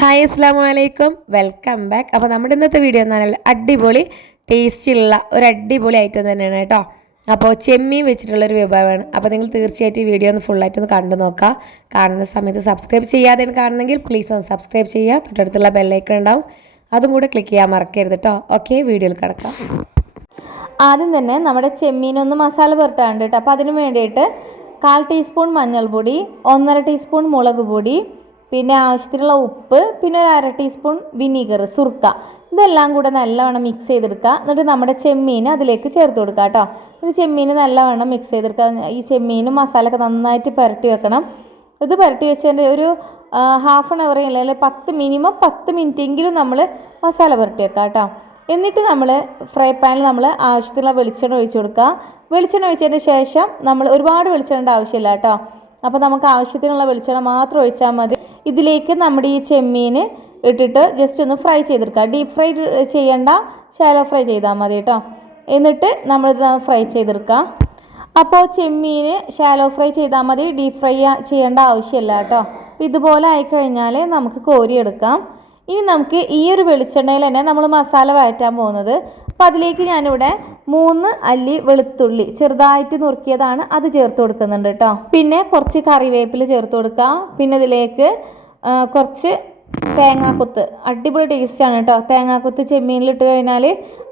Hi അസ്സാം വലൈക്കും welcome back. അപ്പോൾ നമ്മുടെ ഇന്നത്തെ വീഡിയോ എന്ന് പറഞ്ഞാൽ അടിപൊളി ടേസ്റ്റുള്ള ഒരു അടിപൊളി ഐറ്റം തന്നെയാണ് കേട്ടോ. അപ്പോൾ ചെമ്മീൻ വെച്ചിട്ടുള്ളൊരു വിഭവമാണ്. അപ്പോൾ നിങ്ങൾ തീർച്ചയായിട്ടും ഈ വീഡിയോ ഒന്ന് ഫുള്ളായിട്ട് ഒന്ന് കണ്ടു നോക്കുക. കാണുന്ന സമയത്ത് സബ്സ്ക്രൈബ് ചെയ്യാതെ കാണുന്നെങ്കിൽ പ്ലീസ് ഒന്ന് സബ്സ്ക്രൈബ് ചെയ്യുക. തൊട്ടടുത്തുള്ള ബെല്ലൈക്കൺ ഉണ്ടാവും. അതും കൂടെ ക്ലിക്ക് ചെയ്യാൻ മറക്കരുത് കേട്ടോ. ഓക്കെ വീഡിയോയിൽ കിടക്കാം. ആദ്യം തന്നെ നമ്മുടെ ചെമ്മീനൊന്ന് മസാല പുരട്ടാണ്ട് കേട്ടോ. അപ്പോൾ അതിന് വേണ്ടിയിട്ട് കാൽ ടീസ്പൂൺ മഞ്ഞൾപ്പൊടി ഒന്നര ടീസ്പൂൺ മുളക് പൊടി പിന്നെ ആവശ്യത്തിനുള്ള ഉപ്പ് പിന്നെ ഒരു അര ടീസ്പൂൺ വിനീഗർ സുർക്ക. ഇതെല്ലാം കൂടെ നല്ലവണ്ണം മിക്സ് ചെയ്തെടുക്കുക. എന്നിട്ട് നമ്മുടെ ചെമ്മീൻ അതിലേക്ക് ചേർത്ത് കൊടുക്കുക കേട്ടോ. ഇത് ചെമ്മീൻ നല്ലവണ്ണം മിക്സ് ചെയ്തെടുക്കുക. ഈ ചെമ്മീനും മസാലയൊക്കെ നന്നായിട്ട് പുരട്ടി വെക്കണം. ഇത് പുരട്ടി വെച്ചതിന്റെ ഒരു ഹാഫ് ആൻ അവർ അല്ലെങ്കിൽ പത്ത് മിനിമം പത്ത് മിനിറ്റെങ്കിലും നമ്മൾ മസാല പുരട്ടി വെക്കാം കേട്ടോ. എന്നിട്ട് നമ്മൾ ഫ്രൈ പാനിൽ നമ്മൾ ആവശ്യത്തിനുള്ള വെളിച്ചെണ്ണ ഒഴിച്ച് കൊടുക്കുക. വെളിച്ചെണ്ണ ഒഴിച്ചതിന് ശേഷം നമ്മൾ ഒരുപാട് വെളിച്ചെണ്ണ ആവശ്യമില്ല കേട്ടോ. അപ്പോൾ നമുക്ക് ആവശ്യത്തിനുള്ള വെളിച്ചെണ്ണ മാത്രം ഒഴിച്ചാൽ മതി. ഇതിലേക്ക് നമ്മുടെ ഈ ചെമ്മീൻ ഇട്ടിട്ട് ജസ്റ്റ് ഒന്ന് ഫ്രൈ ചെയ്തെടുക്കുക. ഡീപ്പ് ഫ്രൈ ചെയ്യേണ്ട ഷാലോ ഫ്രൈ ചെയ്താൽ മതി കേട്ടോ. എന്നിട്ട് നമ്മളിത് ഫ്രൈ ചെയ്തെടുക്കുക. അപ്പോൾ ചെമ്മീൻ ഷാലോ ഫ്രൈ ചെയ്താൽ മതി ഡീപ്പ് ഫ്രൈ ചെയ്യേണ്ട ആവശ്യമില്ല കേട്ടോ. ഇതുപോലെ ആയിക്കഴിഞ്ഞാൽ നമുക്ക് കോരിയെടുക്കാം. ഇനി നമുക്ക് ഈ ഒരു വെളിച്ചെണ്ണയിൽ തന്നെ നമ്മൾ മസാല വഴറ്റാൻ പോകുന്നത്. അപ്പം അതിലേക്ക് ഞാനിവിടെ മൂന്ന് അല്ലി വെളുത്തുള്ളി ചെറുതായിട്ട് നുറുക്കിയതാണ് അത് ചേർത്ത് കൊടുക്കുന്നുണ്ട് കേട്ടോ. പിന്നെ കുറച്ച് കറിവേപ്പില ചേർത്ത് കൊടുക്കുക. പിന്നെ ഇതിലേക്ക് കുറച്ച് തേങ്ങാക്കൊത്ത്. അടിപൊളി ടേസ്റ്റാണ് കേട്ടോ തേങ്ങാക്കൊത്ത് ചെമ്മീനിലിട്ട് കഴിഞ്ഞാൽ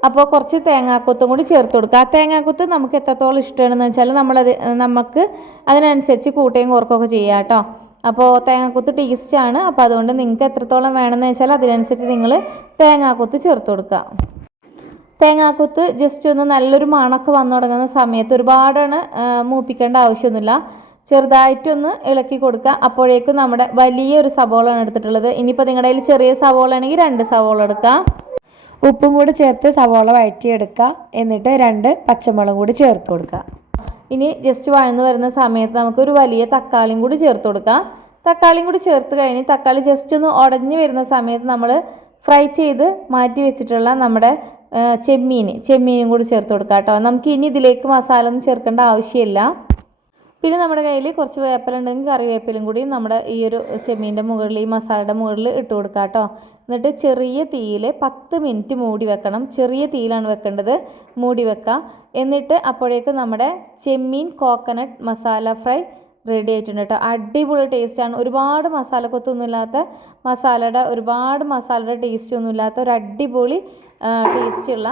അപ്പോൾ കുറച്ച് തേങ്ങാക്കൊത്തും കൂടി ചേർത്ത് കൊടുക്കുക. ആ തേങ്ങാക്കൊത്ത് നമുക്ക് എത്രത്തോളം ഇഷ്ടമാണെന്ന് വെച്ചാൽ നമ്മളത് നമുക്ക് അതിനനുസരിച്ച് കൂട്ടുകയും കുറക്കുകയൊക്കെ ചെയ്യാം കേട്ടോ അപ്പോൾ തേങ്ങാക്കൊത്ത് ടേസ്റ്റാണ് അപ്പോൾ അതുകൊണ്ട് നിങ്ങൾക്ക് എത്രത്തോളം വേണമെന്ന് വെച്ചാൽ അതിനനുസരിച്ച് നിങ്ങൾ തേങ്ങാക്കൊത്ത് ചേർത്ത് കൊടുക്കുക. തേങ്ങാക്കൊത്ത് ജസ്റ്റ് ഒന്ന് നല്ലൊരു മണമൊക്കെ വന്നു തുടങ്ങുന്ന സമയത്ത് ഒരുപാടാണ് മൂപ്പിക്കേണ്ട ആവശ്യമൊന്നുമില്ല. ചെറുതായിട്ടൊന്ന് ഇളക്കി കൊടുക്കുക. അപ്പോഴേക്കും നമ്മുടെ വലിയൊരു സവോളാണ് എടുത്തിട്ടുള്ളത്. ഇനിയിപ്പോൾ നിങ്ങളുടെ കയ്യിൽ ചെറിയ സവോള ആണെങ്കിൽ രണ്ട് സവോള എടുക്കാം ഉപ്പും കൂടി ചേർത്ത് സവോള വഴറ്റിയെടുക്കുക. എന്നിട്ട് രണ്ട് പച്ചമുളകും കൂടി ചേർത്ത് കൊടുക്കുക. ഇനി ജസ്റ്റ് വഴന്ന് വരുന്ന സമയത്ത് നമുക്കൊരു വലിയ തക്കാളിയും കൂടി ചേർത്ത് കൊടുക്കാം തക്കാളിയും കൂടി ചേർത്ത് കഴിഞ്ഞ് തക്കാളി ജസ്റ്റ് ഒന്ന് ഉടഞ്ഞു വരുന്ന സമയത്ത് നമ്മൾ ഫ്രൈ ചെയ്ത് മാറ്റി വെച്ചിട്ടുള്ള നമ്മുടെ ചെമ്മീൻ ചെമ്മീനും കൂടി ചേർത്ത് കൊടുക്കാം കേട്ടോ. നമുക്ക് ഇനി ഇതിലേക്ക് മസാല ഒന്നും ചേർക്കേണ്ട ആവശ്യമില്ല. പിന്നെ നമ്മുടെ കയ്യിൽ കുറച്ച് വേപ്പില ഉണ്ടെങ്കിൽ കറിവേപ്പിലും കൂടി നമ്മുടെ ഈ ഒരു ചെമ്മീന്റെ മുകളിൽ ഈ മസാലയുടെ മുകളിൽ ഇട്ട് കൊടുക്കുക കേട്ടോ. എന്നിട്ട് ചെറിയ തീയിൽ പത്ത് മിനിറ്റ് മൂടി വെക്കണം. ചെറിയ തീയിലാണ് വെക്കേണ്ടത്. മൂടി വെക്കുക. എന്നിട്ട് അപ്പോഴേക്ക് നമ്മുടെ ചെമ്മീൻ കോക്കനട്ട് മസാല ഫ്രൈ റെഡി ആയിട്ടുണ്ട് കേട്ടോ. അടിപൊളി ടേസ്റ്റാണ് ഒരുപാട് മസാലക്കൊത്തൊന്നുമില്ലാത്ത മസാലയുടെ ഒരുപാട് മസാലയുടെ ടേസ്റ്റ് ഒന്നുമില്ലാത്ത ഒരു അടിപൊളി ടേസ്റ്റുള്ള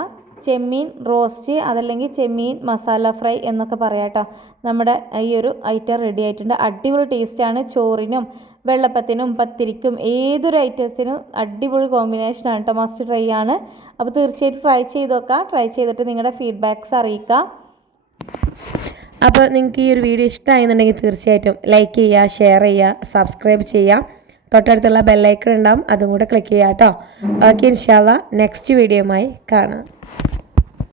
ചെമ്മീൻ റോസ്റ്റ് അതല്ലെങ്കിൽ ചെമ്മീൻ മസാല ഫ്രൈ എന്നൊക്കെ പറയാം കേട്ടോ നമ്മുടെ ഈ ഒരു ഐറ്റം റെഡി ആയിട്ടുണ്ട്. അടിപൊളി ടേസ്റ്റാണ് ചോറിനും വെള്ളപ്പത്തിനും പത്തിരിക്കും ഏതൊരു ഐറ്റത്തിനും അടിപൊളി കോമ്പിനേഷനാണ് കേട്ടോ മസ്റ്റ് ട്രൈ ആണ്. അപ്പോൾ തീർച്ചയായിട്ടും ട്രൈ ചെയ്ത് നോക്കാം. ട്രൈ ചെയ്തിട്ട് നിങ്ങളുടെ ഫീഡ്ബാക്ക്സ് അറിയിക്കുക അപ്പോൾ നിങ്ങൾക്ക് ഈ ഒരു വീഡിയോ ഇഷ്ടമായിരുന്നുണ്ടെങ്കിൽ തീർച്ചയായിട്ടും ലൈക്ക് ചെയ്യുക ഷെയർ ചെയ്യുക സബ്സ്ക്രൈബ് ചെയ്യുക. തൊട്ടടുത്തുള്ള ബെല്ലൈക്കൺ ഉണ്ടാവും. അതും കൂടെ ക്ലിക്ക് ചെയ്യാം കേട്ടോ ഓക്കെ ഇൻഷാല്ല നെക്സ്റ്റ് വീഡിയോയുമായി കാണാം.